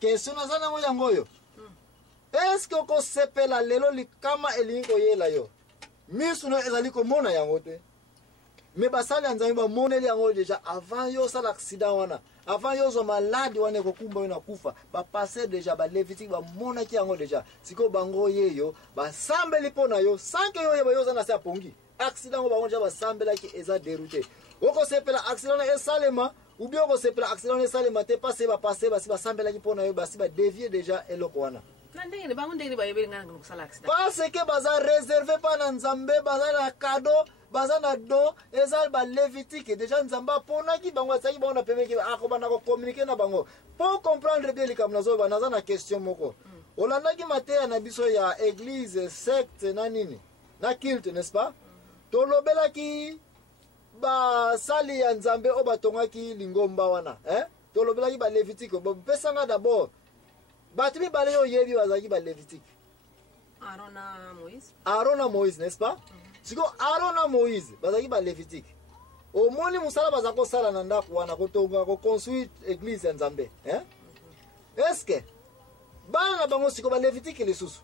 question nazana ngo yangoyo. Est-ce que ko sepela lelo likama elingo yela yo? Misuno ezali ko mona yango te. Mais basali anzami ba moneli yango déjà avant yo sala accident wana. Avant yo zo malade wana ko kumba yo na kufa. Ba passer déjà ba Lévitique ba mona ki yango déjà. Siko bango yeyo ba sambeli pona yo sans que yo yeba yo zana sa pongi. Accident ko bango déjà ba sambela ki eza dérouté. Oko sepela accident e salema ou bien oko sepela accident e salema te passer ba si ba sambela ki pona yo ba si ba dévier déjà eloko wana. Parce que baza réservé par Nzambe, baza na cadeau, baza na don, ezal ba Lévitique déjà Nzamba pona ki bango tsaki bango na peme ki akobana ko communiquer na bango. Pour comprendre bien likamna zo banaza na question moko. Olanda ki mateya na biso ya église, secte na nini? Na culte, n'est-ce pas? Tolobela ki ba sali ya Nzambe o batonga ki lingomba wana, Tolobela ki ba Lévitique, bo pesanga d'abord. Batimi bale yo yebi bazaki ba Lévitique. Aaron na Moïse, n'est-ce pas? Siko Aaron na Moïse bazaki ba Lévitique. Au moni musala bazako sala na ndako wana ko tonga ko construire église ya Nzambe, Est-ce que bana na bango siko ba Lévitique lisusu?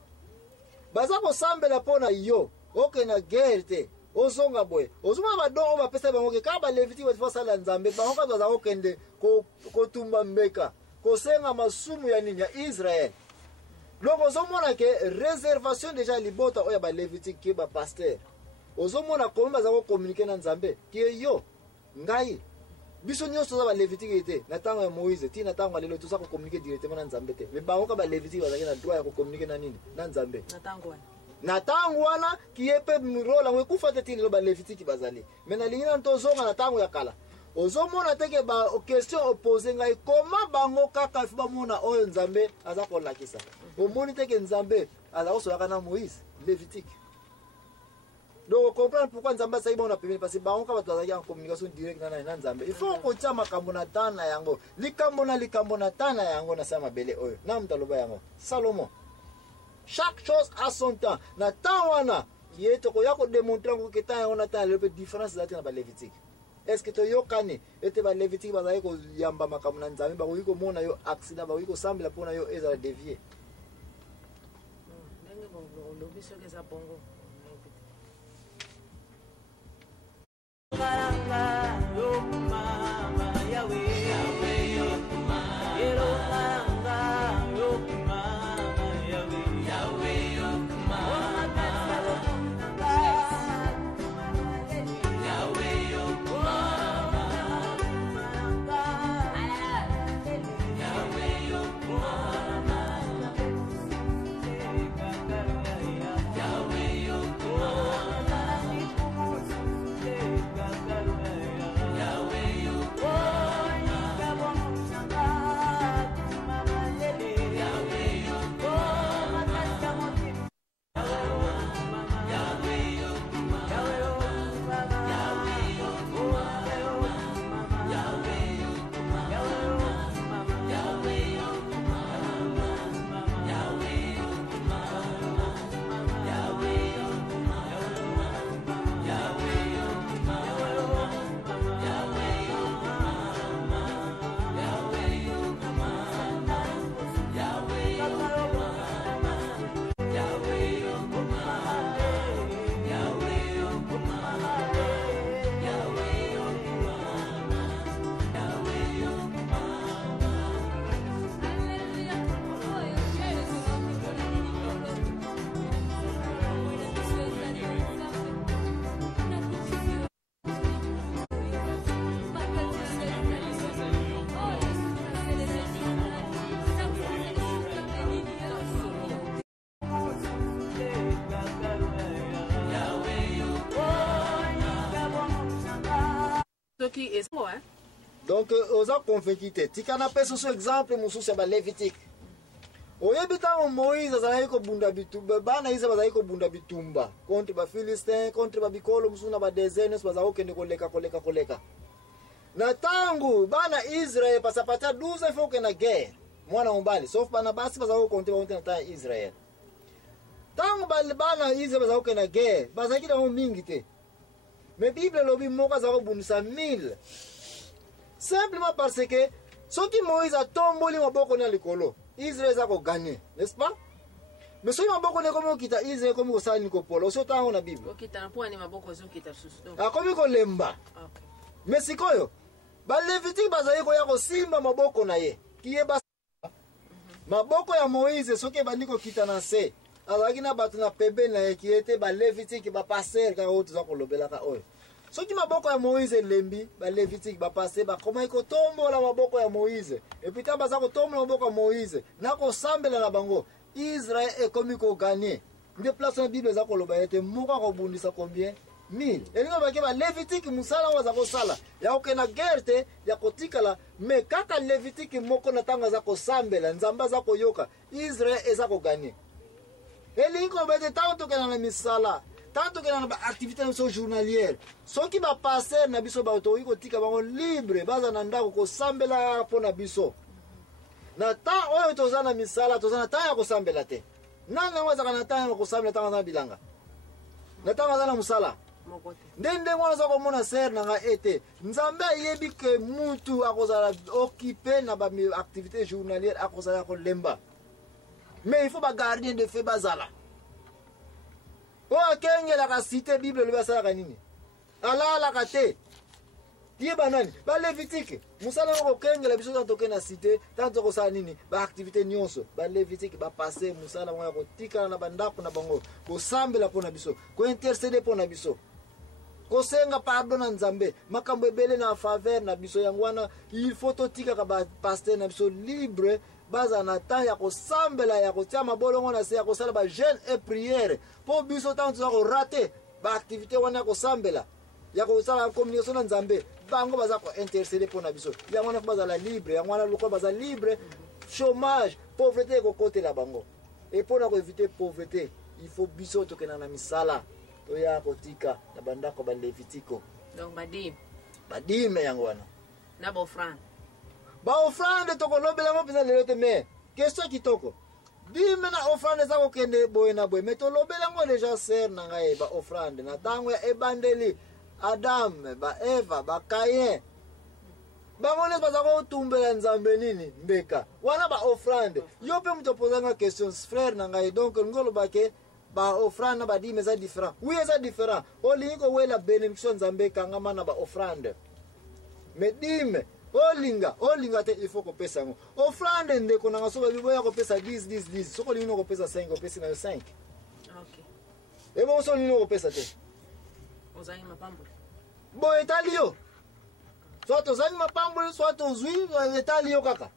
Bazako sambela pona yo, oke na guerre te. Ozonga boy. Ozuma ba don o ba pesa bango ke ka ba Lévitique ba sala Nzambe, bango ka bazako kende ko tumba mbeka. Kosenga masumu ya nini ya Israël. Donc ozomona ke réservation déjà libota oya ba Lévitique ki ba pasteur. Ozomona komba za ko communiquer na Nzambe ki yo ngai biso nyonso za ba Lévitique ete na tango ya Moïse ti na tango lelo tusa ko communiquer directement na Nzambe te. Mais bango ka ba Lévitique bazaki na droit ya ko communiquer na nini na Nzambe. Na tango wana ki epe mrola we kufa te ti ba Lévitique bazali. Mais na lingina ntozonga na tango ya kala. Ozomona teke ba question opposée ngai comment bango kaka fiba mona oyo Nzambe aza ko lakisa. Omoni teke Nzambe aza osoyaka na Moïse, Lévitique. Donc comprendre pourquoi Nzambe sa ibona pemeli parce que bango ka bato azaki en communication directe na Nzambe. Il faut ko tia makambo na tana yango. Likambo na tana yango na sama bele oyo. Na mtaloba yango. Salomon. Chaque chose a son temps. Na temps wana yeto ko yako démontrer ko ke temps yango na temps le peu différence zati na ba Lévitique. Est-ce que tu yokani ete ba Lévitique bazali ko yamba makambo na Nzambe ba ko mona yo accident ba ko sambela pona yo ezala dévier. Ndenge bongo lobi soke za bongo. Karanga yo mama yawe yawe yo mama yero karanga yo mama yawe yawe yo mama Donc oza convainquité. Tikana peso so exemple mususu ya ba Lévitique. Oyebita Moïse azali ko bunda bitumba bana iza bazali ko bunda bitumba contre ba Philistin contre ba bikolo musuna ba désert bazali kende koleka. Na tangu bana Israël pasapata 12 fois na guerre. Mwana mbali sauf bana basi bazali ko konte na ta Israël. Tangu bana Israël bazali ko na guerre, bazali na mingi te. Mais Bible lobi moka za ko bundisa 1000. Simplement parce que soki Moïse atomboli maboko na likolo Israël eza koganye, n'est-ce pas? Mais soki maboko ne komi okita Israël komi kosala nini kopola osi otango na Bible akomi kolemba. Mais sikoyo balevitiki bazali koya kosimba maboko na ye kiyeba maboko ya Moïse soki ebandi kokita na se azalaki na bato na pembeni na ye ki ete balevitiki bapaster kaka oyo toza kolobelaka oyo. Soki maboko ya Moïse elembi balevitiki bapaster bakomaki kotombola maboko ya Moïse epuis ta baza kotombola maboko ya Moïse na kosambela na bango Israël ekomi koganye. Nde place na Bible eza koloba ete moko akobundisa combien 1000 elingo bake balevitiki musala oyo aza kosala ya kokenda guerre te ya kotikala me kaka levitiki moko na ntango aza kosambela nzambe aza koyoka Israël eza koganye. Elingi koloba ete ntango tokenda na misala ntango tokenda na baactivité na biso journalière soki bapaster na biso tokoki kotika bango libre baza na ndako kosambela mpo na biso na temps oyo toza na misala toza na temps ya kosambela te. Nani yango azaka na temps ya kosambela ntango aza na bilanga na ntango aza na mosala ndenge wana aza komona ser na nga ete nzambe ayebi ke mutu akozala occupé na baactivité journalière akozala ya kolemba. Mais il faut bagardien de fait bazala oyo akengelaka cité Bible elobi asalaka nini alalaka te yeba nani balevitike musala ngo kokengela biso ntango tokende na cité ntango tokosala nini baactivité nyonso balevitike bapase musala ngo ya kotikala na bandako na bango kosambela mpo na biso kointercede mpo na biso kosenga pardon na nzambe makambo ebele na faveur na biso yango wana il faut totikaka bapaster na biso libre baza na temps ya kosambela ya kotia mabolongo na se ya kosala bajeune et prière mpo biso ntango toza korate baactivité wana ya kosambela ya kosala communication na nzambe bango baza kointercede mpo na biso yango wana fo bazala libre yango wana lokola baza libre chômage pauvreté ekokotela bango e mpo na koevite pauvreté il faut biso tokenda na misala toya kotika na bandako balevitiko donc badime yango wana na baofrande tokolobela yango mpenza lelo te me question kitoko dime na ofrande eza kokende boye na boye me tolobela yango deja ser na ngai baofrande na ntango ya ebandeli Adam baeva bakayen bango nyonso baza kotumbela nzambe nini mbeka wana baofrande yo mpe moto opozanga question frère na ngai donc ngolobake baofrande na badime eza différent oui eza différent olingi kowela bénédiction nzambe ekangama na baofrande me dime olinga te il faut kopesa yango ofrande ndeko nanga so babi boya kopesa 10 soko olingi no kopesa 5 opesi na yo 5 ebo so olingi no kopesa te ozangi mapamboli bo etali yo soit ozangi mapamboli soit ozwi etali yo kaka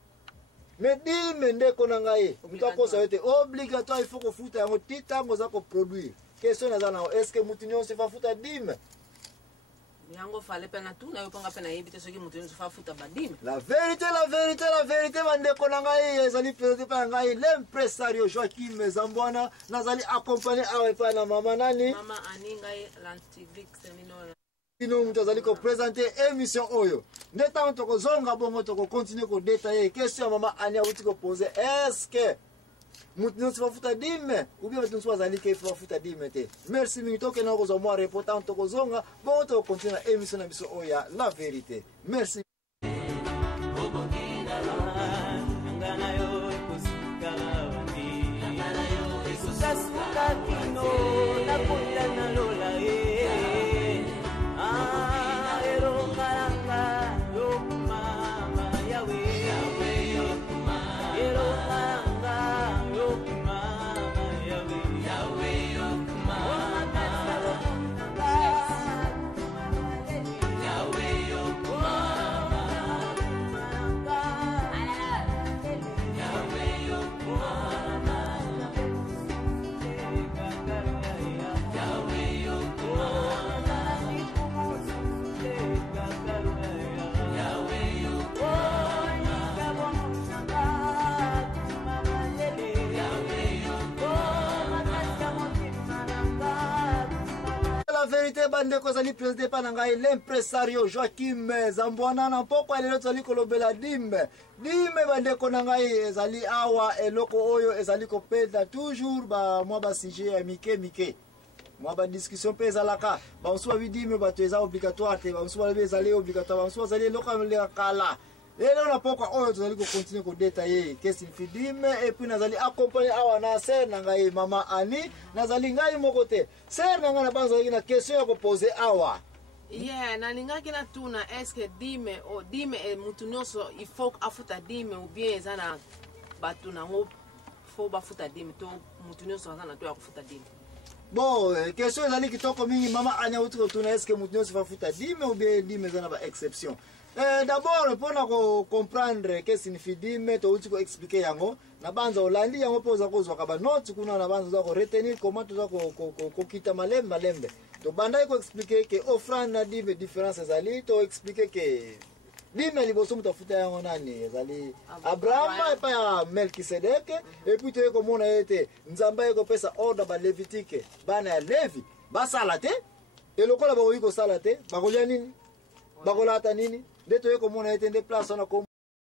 me dime ndeko na ngai moto akosa yo te obligatoire il faut kofuta yango ti ntango oza koproduire question naza nao est ce que motu nyonso efa futa dime yango fale pe na tu na yo ponga pe na yebi te soki moto nyonso fa futa badime la vérité bandeko na ngai ezali présenté pa ngai l'impresario Joachim Zambwana nazali accompagné awa epai na mama nani mama ani ngai l'antivix minona ino moto azali koprésente émission oyo nde ntango tokozonga bongo tokokontinue kodetaye question ya mama ani awuti kopose est-ce que moto nyonso bafuta dime ubie bato nyonso bazali ke bafuta dime te merci mingi tokenda kozwa mwa repo ntango tokozonga bongo tokokontinue na émission na biso oyo ya la vérité merci bandeko ezali présenté pa na ngai l'impresario Joachim Zambwana na mpoko elelo tozali kolobela dime bandeko na ngai ezali awa eloko oyo ezali kopesa toujours mwa basujet ya mike mwa badiscussion mpe ezalaka bamosusu babi dime bato eza obligatoire te bamosusu balobi ezali obligatoire bamosusu bazali eloko ya kala lelo na pokwa oyo tozali ko continuer ko détailler qu'est-ce qu'il fait dime et puis nazali accompagner awa na sœur na ngai mama Ani nazali ngai moko te sœur na ngai na banza na question ya ko poser awa yeah nalingaki na tuna eske dime o dime e mutu nyonso il faut afuta dime ou bien eza na bato nango faut bafuta dime to mutu nyonso aza na to ya kufuta dime. Bon, question ezali kitoko mingi mama Anya uti ko tuna eske mutu nyonso fafuta dime ou bien dime eza na ba exception. D'abord pour comprendre qu'est-ce que signifie dime to uti ko expliquer yango na banza olandi yango po za kozwa ka ba note kuna na banza za ko retenir comment to za ko kita malembe to banda ko expliquer que offrande na dime différence ezali to expliquer que dime liboso mutafuta yango nani ezali Abraham et pas Melkisedek et puis to ko mona ete nzamba ko pesa ordre ba Lévitique bana ya Levi basala te et lokola ba ko sala te ba ko nini ba ko lata nini ndeto ko mona ete nde place na